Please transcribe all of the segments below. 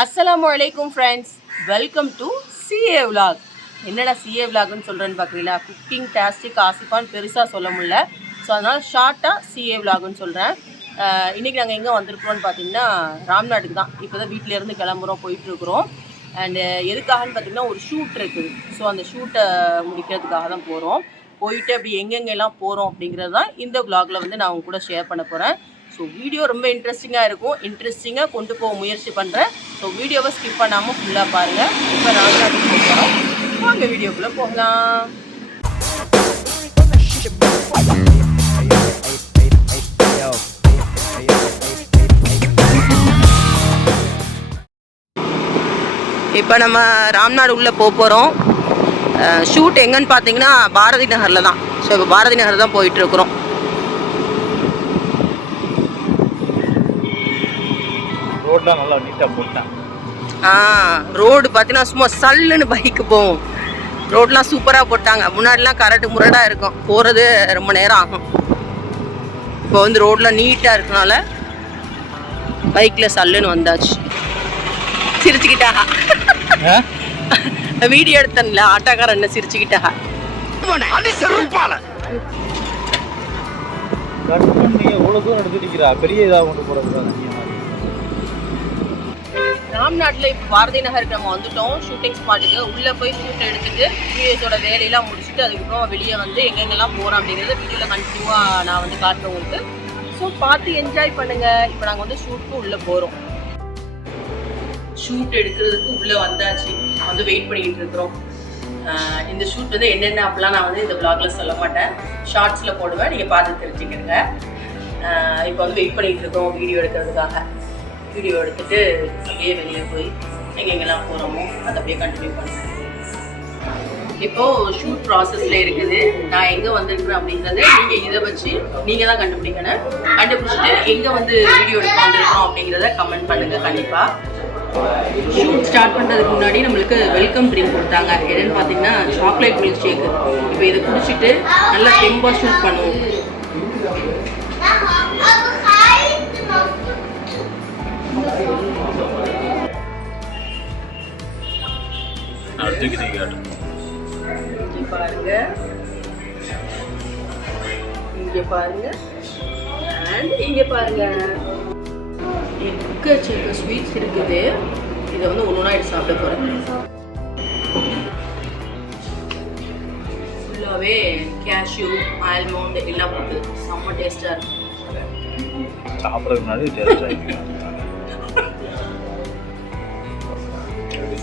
அஸ்ஸலாமு அலைக்கும் friends welcome to CA vlog. என்னடா சிஏ விலாக்னு சொல்கிறேன்னு பார்க்குறீங்களா குக்கிங் டாஸ்டிக் ஆசிஃபான்னு பெருசாக சொல்ல முடியல. ஸோ அதனால் ஷார்ட்டாக சிஏ விலாக்னு சொல்கிறேன் இன்றைக்கி நாங்கள் எங்கே வந்திருக்கிறோம்னு பார்த்தீங்கன்னா ராம்நாடுக்கு தான். இப்போ தான் வீட்டிலேருந்து கிளம்புறோம் போயிட்டுருக்குறோம் அண்டு எதுக்காகன்னு பார்த்தீங்கன்னா ஒரு ஷூட் இருக்குது. ஸோ அந்த ஷூட்டை முடிக்கிறதுக்காக தான் போகிறோம் போயிட்டு அப்படி எங்கெங்கெல்லாம் போகிறோம் அப்படிங்கிறது தான் இந்த vlogல வந்து நான் உங்கள் கூட ஷேர் பண்ண போகிறேன் ஸோ வீடியோ ரொம்ப இன்ட்ரெஸ்டிங்காக இருக்கும். இன்ட்ரெஸ்டிங்காக கொண்டு போக முயற்சி பண்ணுறேன் ஸோ வீடியோவை ஸ்கிப் பண்ணாமல் ஃபுல்லாக பாருங்கள் இப்போ ராம்நாட்டுக்கு போகிறோம் வாங்க வீடியோக்குள்ளே போகலாம். இப்போ நம்ம ராம்நாடு உள்ளே போக போகிறோம் ஷூட் எங்கன்னு பார்த்தீங்கன்னா பாரதி நகரில் தான். ஸோ இப்போ பாரதி நகர் தான் போயிட்டுருக்குறோம் ரோட்லாம் நல்லா நீட்டாக போட்டேன் ஆ ரோடு பார்த்தீங்கன்னா சும்மா சல்லுன்னு பைக்கு போகும். ரோட்லாம் சூப்பராக போட்டாங்க. முன்னாடிலாம் கரெக்டு முரடாக இருக்கும். போகிறது ரொம்ப நேரம் ஆகும். இப்போ வந்து ரோட்லாம் நீட்டாக இருக்கனால பைக்கில் சல்லுன்னு வந்தாச்சு. சிரிச்சுக்கிட்டாக வீடியோ எடுத்தேன்ல ஆட்டோக்காரன் என்ன சிரிச்சுக்கிட்டாக கட்டும் நீ எவ்வளோ தூரம் எடுத்துட்டிக்கிறா பெரிய இதாக கொண்டு போகிறது ராம்நாட்டில் இப்போ பாரதி நகருக்கு நம்ம வந்துட்டோம். ஷூட்டிங் ஸ்பாட்டுக்கு உள்ளே போய் ஷூட் எடுத்துட்டு யூஎஸோட வேலையெல்லாம் முடிச்சுட்டு அதுக்கப்புறம் வெளியே வந்து எங்கெங்கெல்லாம் போகிறோம் அப்படிங்கிறத வீடியோவில் கண்டினியூவாக நான் வந்து காட்டுறேன் உங்களுக்கு. ஸோ பார்த்து என்ஜாய் பண்ணுங்கள் இப்போ நாங்கள் வந்து ஷூட்டுக்கு உள்ளே போகிறோம் ஷூட் எடுக்கிறதுக்கு உள்ளே வந்தாச்சு. வந்து வெயிட் பண்ணிக்கிட்டு இருக்கிறோம். இந்த ஷூட் வந்து என்னென்ன அப்படிலாம் நான் வந்து இந்த vlogல சொல்ல மாட்டேன். ஷார்ட்ஸில் போடுவேன். நீங்கள் பார்த்து தெரிஞ்சுக்கிறங்க இப்போ வந்து வெயிட் பண்ணிக்கிட்டு இருக்கோம் வீடியோ எடுக்கிறதுக்காக. வீடியோ எடுத்துட்டு அப்படியே வெளியே போய் எங்கெங்கெல்லாம் போகிறோமோ அதை அப்படியே கண்டினியூ பண்ணுறேன் இப்போது ஷூட் ப்ராசஸில் இருக்குது. நான் எங்கே வந்திருக்கிறேன் அப்படிங்கிறத நீங்கள் இதை வச்சு நீங்கள் தான் கண்டுபிடிக்கணும். கண்டுபிடிச்சிட்டு எங்கே வந்து வீடியோ எடுக்க வந்திருக்கோம் அப்படிங்கிறத கமெண்ட் பண்ணுங்கள் கண்டிப்பாக ஷூட் ஸ்டார்ட் பண்ணுறதுக்கு முன்னாடி நம்மளுக்கு வெல்கம் ட்ரிங்க் கொடுத்தாங்க. என்னென்னு பார்த்தீங்கன்னா சாக்லேட் மில்க் ஷேக் இப்போ இதை குடிச்சிட்டு நல்லா தெம்பாக ஷூட் பண்ணுவோம். காட்டு இங்க பாருங்க. இங்க பாருங்க. அண்ட் இங்க பாருங்க. எக்கச்சக்க ஸ்வீட்ஸ் இருக்குது. இதை வந்து ஒன்று எடுத்து சாப்பிட போறேன். ஃபுல்லாகவே கேஷ்யூ ஆல்மண்ட் எல்லாம் போட்டு செம்ம டேஸ்டாக இருக்கும். சாப்பிட்றதுக்கு முன்னாடி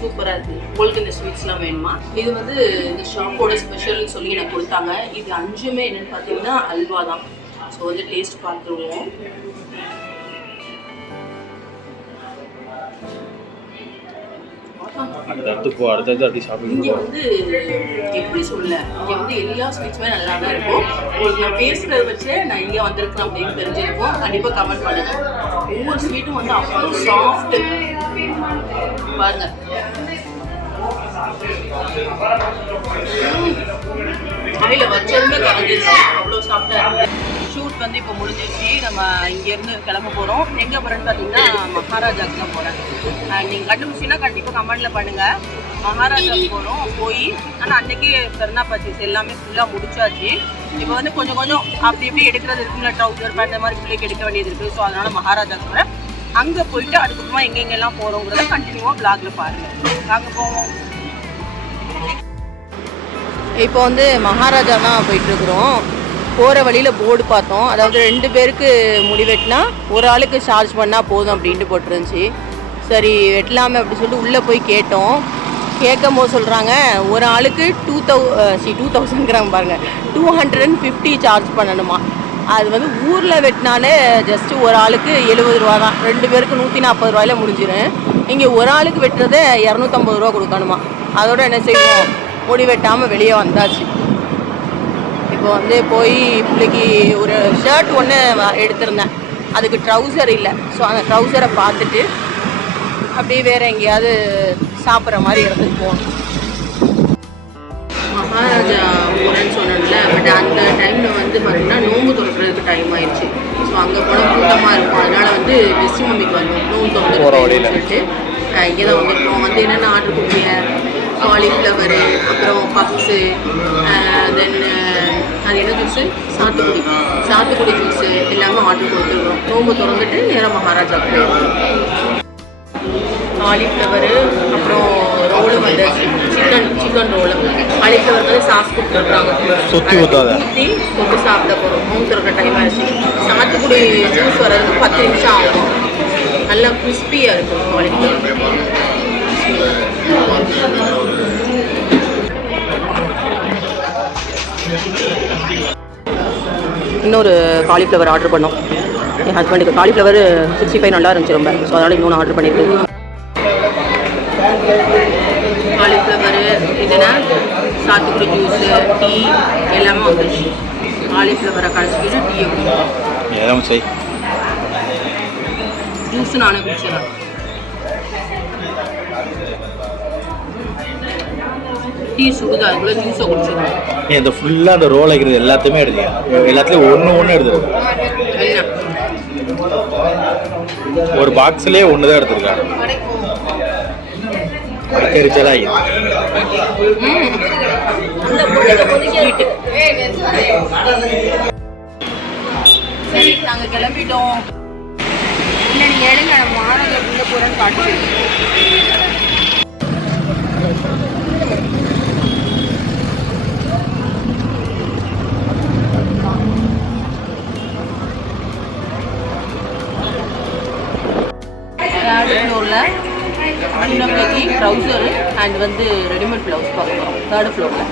சூப்பராக இருக்குது உங்களுக்கு இந்த ஸ்வீட்ஸ்லாம் வேணுமா? இது வந்து இந்த ஷாப்போட ஸ்பெஷல்னு சொல்லி எனக்கு கொடுத்தாங்க. இது அஞ்சுமே என்னென்னு பார்த்தீங்கன்னா அல்வா தான். ஸோ வந்து டேஸ்ட் பார்த்துருவோம். அடுத்து போ அடுத்தது அப்படி இங்கே வந்து எப்படி சொல்ல? இங்கே வந்து எல்லா ஸ்வீட்ஸுமே நல்லா தான் இருக்கும். உங்களுக்கு நான் பேசுகிறத வச்சு நான் இங்கே வந்திருக்கேன் அப்படின்னு தெரிஞ்சிருக்கும். கண்டிப்பாக கமெண்ட் பண்ணுங்க. ஒவ்வொரு ஸ்வீட்டும் வந்து அவ்வளோ சாஃப்ட்டு பாருங்க. வாயில வச்சதுமே கரைஞ்சிருச்சு. அவ்வளோ சாஃப்டாக ஷூட் வந்து இப்போ முடிஞ்சிருச்சு. நம்ம இங்கேருந்து கிளம்ப போகிறோம் எங்கே போகிறேன்னு பார்த்தீங்கன்னா மகாராஜாவுக்கு தான் போகிறேன் நீங்கள் கண்டுபிடிச்சிங்கன்னா கண்டிப்பாக கமெண்டில் பண்ணுங்கள் மகாராஜாக்கு போகிறோம் போய் ஆனால் அன்றைக்கே பெருனா பர்ச்சேஸ் எல்லாமே ஃபுல்லாக முடிச்சாச்சு. இப்போ வந்து கொஞ்சம் கொஞ்சம் அப்படி இப்படி எடுக்கிறது இருக்குல்ல ட்ரௌசர் பேண்ட் மாதிரி பிள்ளைக்கு எடுக்க வேண்டியது இருக்குது ஸோ அதனால் மகாராஜா கூட அங்கே போயிட்டு அதுக்கப்புறமா எங்கெங்கெல்லாம் போகிறோங்கிறத கண்டினியூவாக பிளாகில் பாருங்கள் அங்கே போவோம். இப்போ வந்து மகாராஜா தான் போயிட்டுருக்குறோம் போகிற வழியில் போர்டு பார்த்தோம். அதாவது ரெண்டு பேருக்கு முடி வெட்டினா ஒரு ஆளுக்கு சார்ஜ் பண்ணால் போதும் அப்படின்ட்டு போட்டுருந்துச்சு. சரி வெட்டலாமே அப்படி சொல்லிட்டு உள்ளே போய் கேட்டோம். கேட்கும் போது சொல்கிறாங்க ஒரு ஆளுக்கு டூ தௌ சி டூ தௌசண்ட்ங்கிறாங்க பாருங்கள் two hundred and fifty charge பண்ணணுமா. அது வந்து ஊரில் வெட்டினாலே ஜஸ்ட்டு ஒரு ஆளுக்கு எழுபது ரூபா தான். ரெண்டு பேருக்கு நூற்றி நாற்பது ரூபாயில முடிஞ்சிடும் இங்கே ஒரு ஆளுக்கு வெட்டுறதை இரநூத்தம்பது ரூபா கொடுக்கணுமா. அதோட என்ன செய்வோம்? முடி வெட்டாமல் வெளியே வந்தாச்சு. இப்போ வந்து போய் பிள்ளைக்கு ஒரு ஷர்ட் ஒன்று எடுத்திருந்தேன். அதுக்கு ட்ரௌசர் இல்லை. ஸோ அந்த ட்ரௌசரை பார்த்துட்டு அப்படியே வேறு எங்கேயாவது சாப்பிட்ற மாதிரி இடத்துக்கு போகணும். மகாராஜா போகிறேன்னு சொன்னேன்ல பட் அந்த டைமில் வந்து பார்த்தீங்கன்னா நோம்பு திறக்கிறதுக்கு டைம் ஆயிடுச்சு. ஸோ அங்கே போனால் கூட்டமாக இருக்கும். அதனால வந்து வெஸ்ட் மம்மிக்கு வருவோம் நோம்பு. திறந்து சொல்லிட்டு இங்கே தான் வந்திருக்கோம் வந்து என்னென்ன ஆர்டர் கொடுப்பீங்க? காலிஃப்ளவரு அப்புறம் பப்ஸு தென் அது என்ன ஜூஸு சாத்துக்குடி. சாத்துக்குடி ஜூஸு எல்லாமே ஆர்டர் கொடுத்துருக்கோம். நோம்பு திறந்துட்டு நேராக மகாராஜா போயிருக்கோம் காலிஃப்ளவரு அப்புறம் ரோலு வந்து சிக்கன் சிக்கன் ரோலு. காலிஃப்ளவர் வந்து சாஸ் கொடுத்துருக்குறாங்க ஊத்தாத. ஊற்றி தொட்டு சாப்பிட போகிறோம் மூணு திறக்கிற டைம் ஆயிடுச்சு சாத்துக்குடி ஜூஸ் வர்றதுக்கு பத்து நிமிஷம் ஆகும். நல்லா கிறிஸ்பியாக இருக்கும் காலிஃப்ளவர் இன்னொரு காலிஃப்ளவர் ஆர்டர் பண்ணோம். என் ஹஸ்பண்டுக்கு காலிஃப்ளவர் சிக்ஸ்டி ஃபைவ் நல்லா இருந்துச்சு ரொம்ப. ஸோ அதனால் இன்னொன்று ஆர்டர் பண்ணியிருக்கேன் காலிஃப்ளவரு இதுனா சாத்துக்குடி ஜூஸு டீ எல்லாமே வந்துருச்சு. காலிஃப்ளவரை கழிச்சிக்கிட்டு டீயை குடிக்கும் செய். ஜூஸ் நானே குடிச்சிடறேன் டீ சுடுதா? அதுக்குள்ளே ஜூஸை குடிச்சிடறேன் நீ இந்த ஃபுல்லாக அந்த ரோல் வைக்கிறது எல்லாத்தையுமே எடுத்தியா எல்லாத்துலேயும் ஒன்று ஒன்று எடுத்துரு என்ன ஒரு பாக்ஸ்லேயே ஒன்று தான் எடுத்திருக்காங்க. வைக்கரிச்சலாக சரி நாங்கள் கிளம்பிட்டோம் இல்லை நீங்கள் எடுங்க நம்ம உள்ள போகிறேன்னு ஃப்ளோரில் சின்ன ட்ரௌசரு அண்ட் வந்து ரெடிமேட் ப்ளவுஸ் பார்க்குறோம் தேர்டு தேர்ட் ஃப்ளோரில்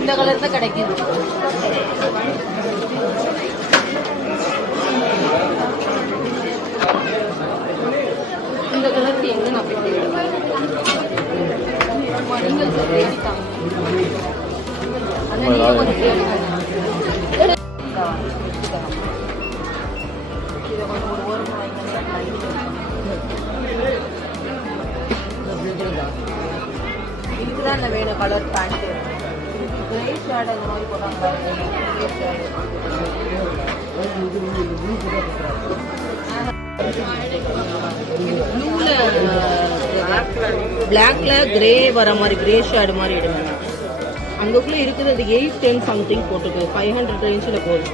இந்த கலர் தான் கிடைக்குது. பிளாக்ல கிரே வர மாதிரி கிரே ஷேடு மாதிரி எடுங்க அங்கக்குள்ளே இருக்கிறது எயிட் டென் சம்திங் போட்டுக்கு. ஃபைவ் ஹண்ட்ரட் ரேஞ்சில் போகுது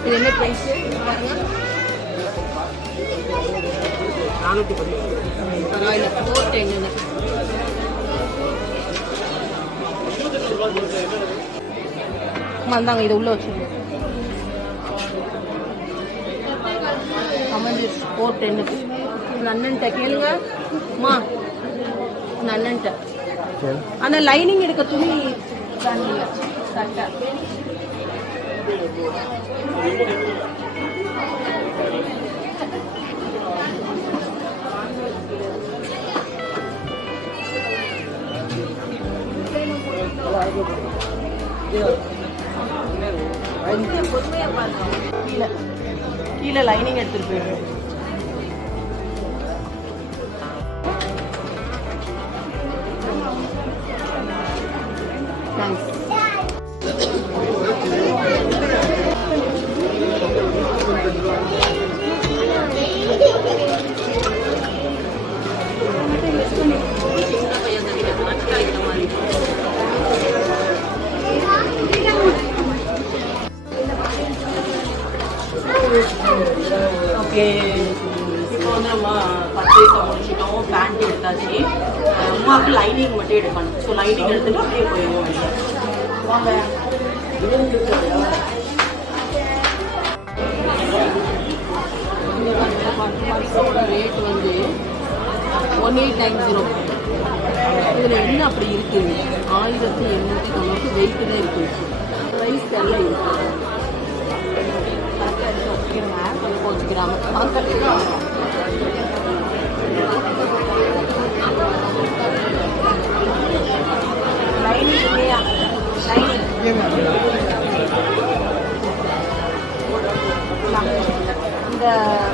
இது என்ன ப்ரைஸ் பாருங்க நானூற்றி பத்து பரவாயில்ல ஃபோர் டென்னு வந்தாங்க இதை உள்ளே வச்சுருங்க அமைஞ்சிருச்சு ஃபோர் டென்னுக்கு அண்ணன்ட்ட கேளுங்க. அம்மா இந்த அண்ணன்ட்ட. அந்த லைனிங் எடுக்க துணி தரீங்க, சட்டை கீழே கீழே லைனிங் எடுத்துட்டு போயிடுறேன் ஆச்சு அம்மாவுக்கு லைனிங் மட்டும் எடுக்கணும். ஸோ லைனிங் எடுத்துட்டு அப்படியே போயிடுவோம். வாங்க. ரேட் வந்து ஒன் எயிட் நைன் ஜீரோ இதில் என்ன அப்படி இருக்குது ஆயிரத்தி எண்ணூற்றி தொண்ணூற்றி வெயிட்டு தான் இருக்குது ப்ரைஸ் தெரியல இருக்குது இந்த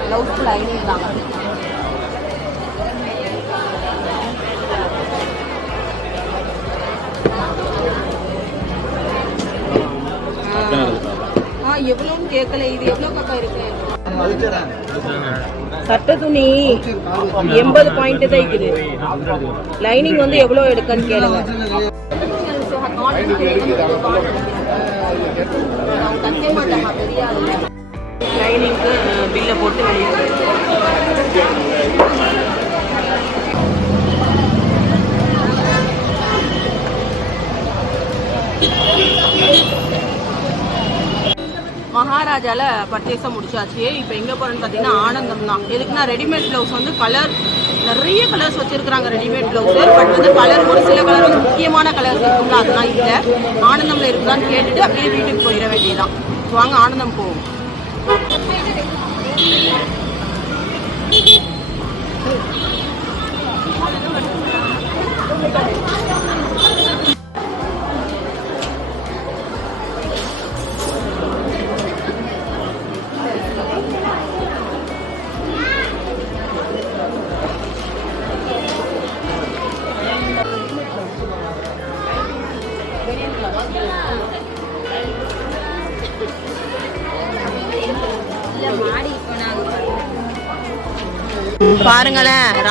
ப்ளவுஸ் லைனிங் தான் ஆ எவ்வளோன்னு கேட்கல இது எவ்வளோ காக்கா இருக்கு சட்டை துணி எண்பது பாயிண்ட் தான் இருக்குது. லைனிங் வந்து எவ்வளோ எடுக்கன்னு கேளுங்க. லைனிங்க்கு பில்லை போட்டு வெளியே மகாராஜால பர்ச்சேஸை முடிச்சாச்சு. இப்போ எங்கே போகிறேன்னு பார்த்தீங்கன்னா ஆனந்தம் தான் எதுக்குன்னா ரெடிமேட் ப்ளவுஸ் வந்து கலர் நிறைய கலர்ஸ் வச்சிருக்காங்க ரெடிமேட் ப்ளவுஸு பட் வந்து கலர் ஒரு சில கலர் வந்து முக்கியமான கலர்ஸ் இருக்கும்ல அதெல்லாம் இல்லை. ஆனந்தம்ல இருக்குதான்னு கேட்டுட்டு அப்படியே வீட்டுக்கு போயிட வேண்டியதான் வாங்க ஆனந்தம் போவோம்.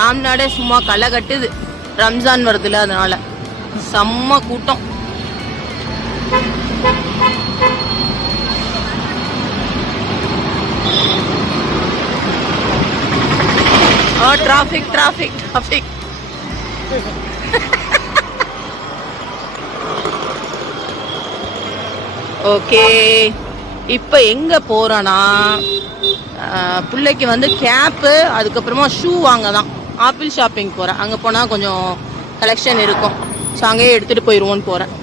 பாருங்களேன் ராம்நாடே சும்மா களை கட்டுது. ரம்ஜான் வருதுல அதனால. செம்ம கூட்டம். Oh traffic traffic traffic okay. இப்போ எங்கே போகிறோன்னா பிள்ளைக்கு வந்து கேப்பு அதுக்கப்புறமா ஷூ வாங்க தான் ஆப்பிள் ஷாப்பிங் போகிறேன் அங்கே போனால் கொஞ்சம் கலெக்ஷன் இருக்கும். ஸோ அங்கேயே எடுத்துகிட்டு போயிடுவோன்னு போகிறேன்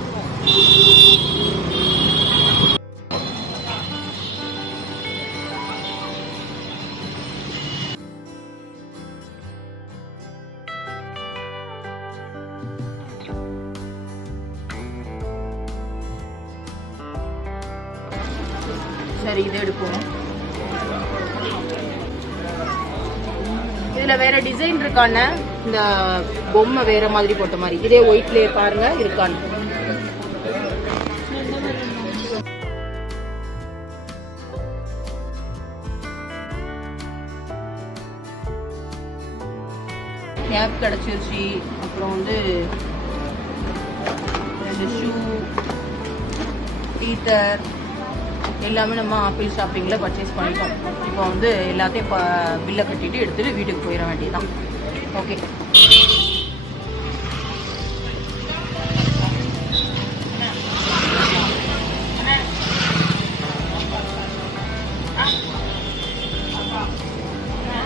சரி இதை எடுப்போம். இதுல வேற டிசைன் இருக்கான இந்த பொம்மை வேற மாதிரி போட்ட மாதிரி. இதே ஒயிட்லயே பாருங்க இருக்கான்னு. கேப் கிடச்சிருச்சு. அப்புறம் வந்து ரெண்டு ஷூ பீட்டர் எல்லாமே நம்ம ஆப்பிள் ஷாப்பிங்கில் பர்ச்சேஸ் பண்ணிட்டோம். இப்போ வந்து எல்லாத்தையும் இப்போ பில்லை கட்டிட்டு எடுத்துகிட்டு வீட்டுக்கு போயிட வேண்டியதுதான். Okay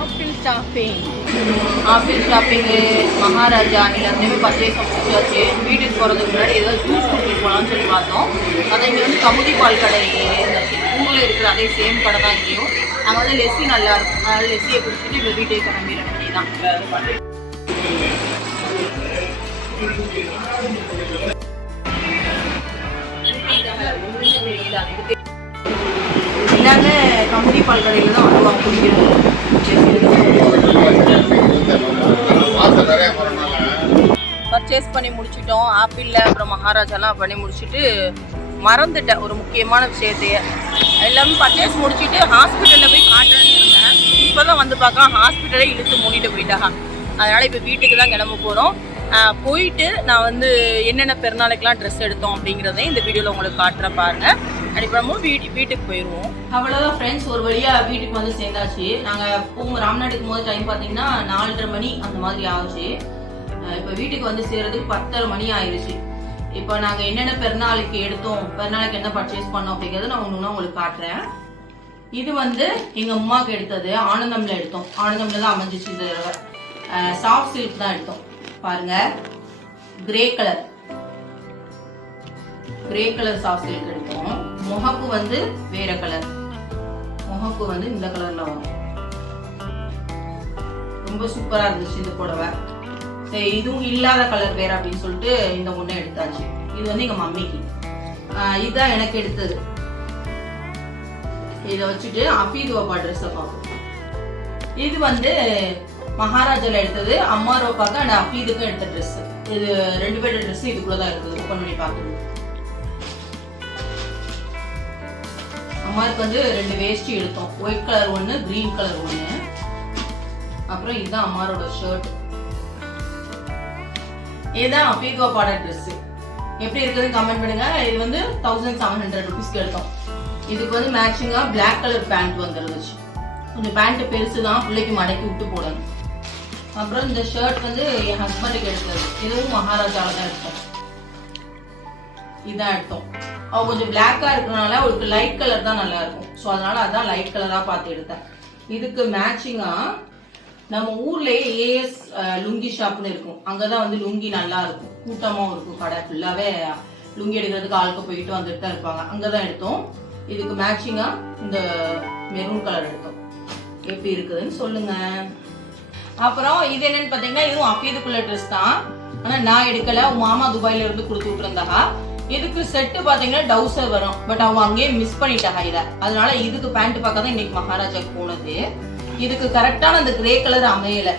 Apple shopping Apple shopping Maharaja எல்லாத்தையுமே பர்ச்சேஸ் முடிச்சாச்சு வீட்டுக்கு போகிறதுக்கு முன்னாடி ஏதோ ஜூஸ் குடிச்சிட்டு போகலாம்னு சொல்லி பார்த்தோம். அதை இங்கே வந்து கமுதி பால் கடை இருந்துச்சு ஊரில் இருக்கிற அதே சேம் கடை தான் இங்கேயும். அங்கே வந்து லெஸ்ஸி நல்லா இருக்கும். அதனால் லெஸ்ஸியை குடிச்சிட்டு இப்போ வீட்டுக்கு கிளம்பிட வேண்டியதான் எல்லாமே கமுதி பால் கடையில் தான் வருவாங்க. குடிக்கிறது பர்ச்சேஸ் பண்ணி முடிச்சிட்டோம். ஆப்பிளில் அப்புறம் மகாராஜாலாம் பண்ணி முடிச்சுட்டு மறந்துட்டேன் ஒரு முக்கியமான விஷயத்தைய. எல்லாமே பர்ச்சேஸ் முடிச்சிட்டு ஹாஸ்பிட்டலில் போய் காட்டுறேன்னு இருந்தேன். இப்போ தான் வந்து பார்க்கலாம் ஹாஸ்பிட்டலே இழுத்து மூடிட்டு போயிட்டாங்க அதனால் இப்போ வீட்டுக்கு தான் கிளம்ப போகிறோம் போயிட்டு நான் வந்து என்னென்ன பெருநாளைக்கெலாம் ட்ரெஸ் எடுத்தோம் அப்படிங்கிறதையும் இந்த வீடியோவில் உங்களுக்கு காட்டுறேன் பாருங்கள் அடிப்படமும் வீட்டு வீட்டுக்கு போயிடுவோம் அவ்வளோதான் ஃப்ரெண்ட்ஸ் ஒரு வழியாக வீட்டுக்கு வந்து சேர்ந்தாச்சு. நாங்கள் போகும் ராம்நாடுக்கு போது டைம் பார்த்தீங்கன்னா நாலரை மணி அந்த மாதிரி ஆச்சு. இப்போ வீட்டுக்கு வந்து சேர்றதுக்கு பத்தரை மணி ஆயிடுச்சு இப்போ நாங்கள் என்னென்ன பெருநாளுக்கு எடுத்தோம் பெருநாளுக்கு என்ன பர்ச்சேஸ் பண்ணோம் அப்படிங்கிறத நான் ஒன்று உங்களுக்கு காட்டுறேன். இது வந்து எங்க அம்மாவுக்கு எடுத்தது. ஆனந்தம்ல எடுத்தோம். ஆனந்தம்ல தான் அமைஞ்சிச்சு இந்த சாஃப்ட் சில்க் தான் எடுத்தோம். பாருங்க. Grey colour grey colour soft silk எடுத்தோம். முகப்பு வந்து வேற கலர் முகப்பு வந்து இந்த கலர்ல வரும். ரொம்ப சூப்பரா இருந்துச்சு இந்த புடவை. சரி இதுவும் இல்லாத கலர் வேற அப்படின்னு சொல்லிட்டு இந்த ஒண்ணு எடுத்தாச்சு. இது வந்து எங்க மம்மிக்கு. இதுதான் எனக்கு எடுத்தது. இதை வச்சுட்டு அபீது பாப்பா ட்ரெஸ்ஸை பார்ப்போம். இது வந்து மகாராஜால எடுத்தது அம்மா ரோப்பாக்கு அண்ட் அபீதுக்கும் எடுத்த ட்ரெஸ் இது ரெண்டு பேரோட ட்ரெஸ் இதுக்குள்ளதான் இருக்குது. ஓப்பன் பண்ணி பார்த்துருவோம் அம்மாவுக்கு வந்து ரெண்டு வேஷ்டி எடுத்தோம் ஒயிட் கலர் ஒன்று க்ரீன் கலர் ஒன்று அப்புறம் இதுதான் அம்மாரோட ஷர்ட் இதுதான் பீகோ பாடர் ட்ரெஸ் எப்படி இருக்குதுன்னு கமெண்ட் பண்ணுங்க. இது வந்து தௌசண்ட் செவன் ஹண்ட்ரட் ருபீஸ்க்கு எடுத்தோம். இதுக்கு வந்து மேட்சிங்காக பிளாக் கலர் பேண்ட் வந்துருந்துச்சு கொஞ்சம் பேண்ட் பெருசு தான். பிள்ளைக்கு மடக்கி விட்டு போடணும். அப்புறம் இந்த ஷர்ட் வந்து என் ஹஸ்பண்டுக்கு எடுத்தது. இதுவும் மகாராஜாவில் தான் எடுத்தோம். இதுதான் எடுத்தோம். அவ கொஞ்சம் பிளாக்கா இருக்கிறனால அவளுக்கு லைட் கலர் தான் நல்லா இருக்கும். ஸோ அதனால அதான் லைட் கலரா பார்த்து எடுத்தேன். இதுக்கு மேட்சிங்கா நம்ம ஊர்லயே ஏஎஸ் லுங்கி ஷாப்னு இருக்கும். அங்கதான் வந்து லுங்கி நல்லா இருக்கும். கூட்டமாவும் இருக்கும் கடை. ஃபுல்லாவே லுங்கி எடுக்கிறதுக்கு ஆளுக்கு போயிட்டு வந்துட்டு தான் இருப்பாங்க. அங்கதான் எடுத்தோம். இதுக்கு மேட்சிங்கா இந்த மெரூன் கலர் எடுத்தோம். எப்படி இருக்குதுன்னு சொல்லுங்க. அப்புறம் இது என்னன்னு பாத்தீங்கன்னா இதுவும் அப்பீதுக்குள்ள ட்ரெஸ் தான். ஆனா நான் எடுக்கல. உன் மாமா துபாயில இருந்து கொடுத்து விட்டுருந்தா இதுக்கு செட்டு பாத்தீங்கன்னா டவுசர் வரும். பட் அவங்க அங்கேயே மிஸ் பண்ணிட்டாங்க இத. அதனால இதுக்கு பேண்ட் பார்க்க தான் இன்னைக்கு மகாராஜா போனது. இதுக்கு கரெக்டான அந்த கிரே கலர் அமையல.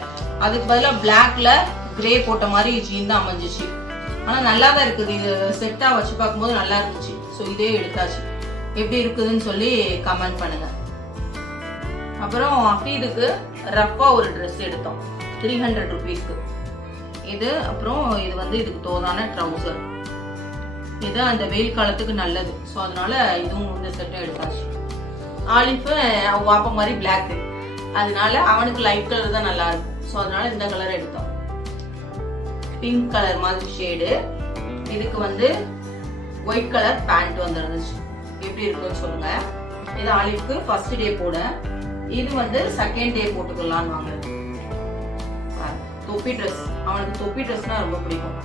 அதுக்கு பதிலாக பிளாக்ல கிரே போட்ட மாதிரி ஜீன் தான் அமைஞ்சிச்சு. ஆனா நல்லா தான் இருக்குது. இது செட்டா வச்சு பார்க்கும்போது நல்லா இருந்துச்சு. ஸோ இதே எடுத்தாச்சு. எப்படி இருக்குதுன்னு சொல்லி கமெண்ட் பண்ணுங்க. அப்புறம் ஹஃபீதுக்கு ரஃபா ஒரு ட்ரெஸ் எடுத்தோம். த்ரீ ஹண்ட்ரட் ருபீஸ்க்கு இது அப்புறம் இது வந்து இதுக்கு தோதான ட்ரௌசர் இது அந்த வெயில் காலத்துக்கு நல்லது. ஸோ அதனால இதுவும் இந்த செட்டும் எடுத்தாச்சு. ஆலிஃபு அவங்க வாப்ப மாதிரி பிளாக்கு அதனால அவனுக்கு லைட் கலர் தான் நல்லா இருக்கும். ஸோ அதனால இந்த கலர் எடுத்தோம். பிங்க் கலர் மாதிரி ஷேடு இதுக்கு வந்து ஒயிட் கலர் பேண்ட் வந்துருந்துச்சு. எப்படி இருக்குன்னு சொல்லுங்க. இது ஆலிஃப்க்கு ஃபர்ஸ்ட் டே போட இது வந்து செகண்ட் டே போட்டுக்கலாம்னு வாங்க தொப்பி ட்ரெஸ் அவனுக்கு தொப்பி ட்ரெஸ்னா ரொம்ப பிடிக்கும்.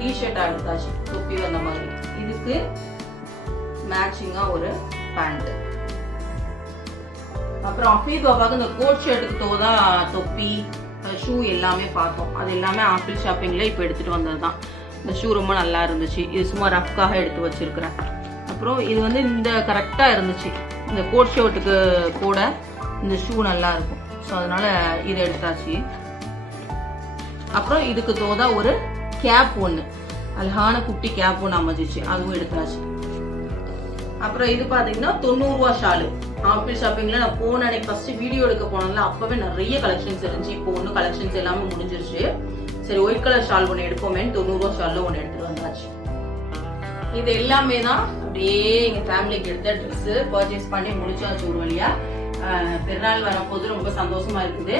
டிஷர்ட் எடுத்தாச்சு தொப்பி வந்த மாதிரி. இதுக்கு மேட்சிங்கா ஒரு பேண்ட் அப்புறம் அஃபீத் இந்த கோட் ஷர்ட்டுக்கு தோதா தொப்பி ஷூ எல்லாமே பார்த்தோம். அது எல்லாமே ஆப்பிள் ஷாப்பிங்ல இப்போ எடுத்துட்டு வந்தது தான் இந்த ஷூ ரொம்ப நல்லா இருந்துச்சு. இது சும்மா ரஃப்காக எடுத்து வச்சிருக்கிறேன். அப்புறம் இது வந்து இந்த கரெக்டாக இருந்துச்சு. இந்த கோட் ஷர்ட்டுக்கு கூட இந்த ஷூ நல்லா இருக்கும். ஸோ அதனால இதை எடுத்தாச்சு. அப்புறம் இதுக்கு தோதா ஒரு கேப் ஒன்று அழகான குட்டி கேப் ஒன்று அமைஞ்சிச்சு. அதுவும் எடுத்தாச்சு. அப்புறம் இது பார்த்தீங்கன்னா தொண்ணூறுரூவா ஷாலு. ஆப்பிள் ஷாப்பிங்கில் நான் போன அன்னைக்கு ஃபர்ஸ்ட் வீடியோ எடுக்க போனதில் அப்போவே நிறைய கலெக்ஷன்ஸ் இருந்துச்சு. இப்போ ஒன்றும் கலெக்ஷன்ஸ் எல்லாமே முடிஞ்சிருச்சு. சரி ஒயிட் கலர் ஷால் ஒன்று எடுப்போமேன்னு தொண்ணூறுரூவா ஷாலில் ஒன்று எடுத்துகிட்டு வந்தாச்சு. இது எல்லாமே தான் அப்படியே எங்கள் ஃபேமிலிக்கு எடுத்த ட்ரெஸ்ஸு பர்ச்சேஸ் பண்ணி முடிச்சாச்சு ஒரு வழியாக பெருநாள் வரப்போது ரொம்ப சந்தோஷமா இருக்குது.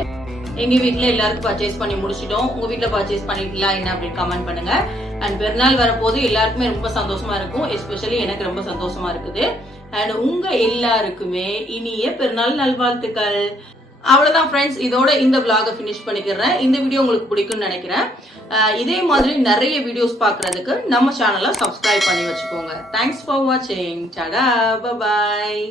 எங்க வீட்ல எல்லாருக்கும் பர்ச்சேஸ் பண்ணி முடிச்சிட்டோம். உங்க வீட்டில் பர்ச்சேஸ் பண்ணிட்டீங்களா என்ன அப்படின்னு கமெண்ட் பண்ணுங்க. அண்ட் பெருநாள் வரப்போது எல்லாருக்குமே ரொம்ப சந்தோஷமா இருக்கும். எஸ்பெஷலி எனக்கு ரொம்ப சந்தோஷமா இருக்குது. அண்ட் உங்க எல்லாருக்குமே இனிய பெருநாள் நல்வாழ்த்துக்கள். அவ்வளவுதான் ஃப்ரெண்ட்ஸ் இதோட இந்த vlog-அ ஃபினிஷ் பண்ணிக்கிறேன். இந்த வீடியோ உங்களுக்கு பிடிக்கும்னு நினைக்கிறேன். இதே மாதிரி நிறைய வீடியோஸ் பார்க்குறதுக்கு நம்ம சேனலை சப்ஸ்கிரைப் பண்ணி வச்சுக்கோங்க. தேங்க்ஸ் ஃபார் வாட்சிங் டடா பாய்